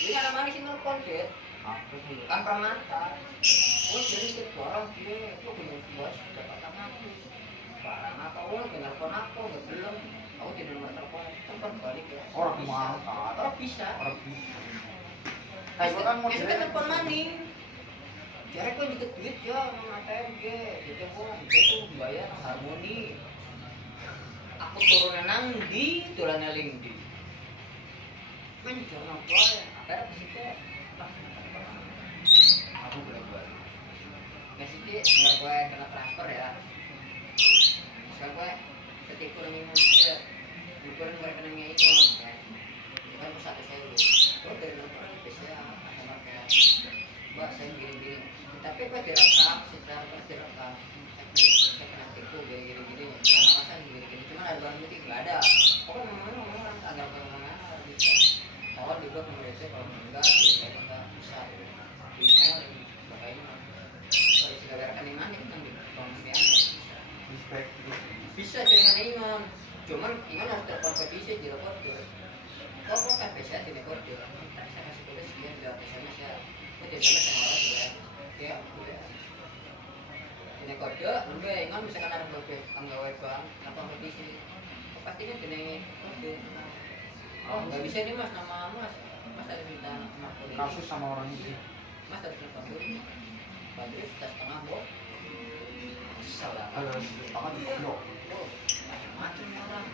Ini ada mana sih nelfon deh? Apa sih? Tanpa mata. Oh jadi itu orang dia itu punya bos dapat aku. Barang apa? Oh nelfon aku nggak belum. Aku tidak nomor telepon balik ya. Orang mau angkat. Orang bisa. Orang bisa. Nah, itu kan mau kita telepon maning. Jadi kok nyeket duit ya, ngatain ke, jadi kok itu bayar harmoni. Aku turunan nang di, tulannya ling di. Men jangan apa ya, apa ya sih aku boleh. nggak sih nggak gue kena transfer ya. Misalnya gue ketika nang Indonesia, bukan gue kena ngomong kan. Kan satu saya lu, gue dari nomor biasanya sama kayak, mbak saya gini-gini. Tapi gue direkam, secara gue direkam. Saya kena tipu gini-gini, jangan alasan gini-gini. Cuman ada barang bukti nggak ada. Pokoknya ngomong orang agak ngomong bisa. Oh juga pemerintah kalau enggak, saya enggak bisa. Bisa, makanya kalau segala rekan yang mana kan kemudian bisa dengan Iman. Cuman Iman harus terkompetisi di rekorder. Kok kan bisa di rekorder? Saya kasih tulis dia di SMS ya. Itu di SMS sama orang juga. Ya, udah. Di rekorder, udah Iman misalkan ada pegawai bank, apa kompetisi? Pastinya di rekorder. Oh, nggak bisa nih mas, nama mas. Mas ada minta nama kuliah. Kasus sama orang itu. Mas harus minta kuliah. Padahal sudah setengah bok. Salah. Kalau setengah di blok. Oh, macam-macam orang.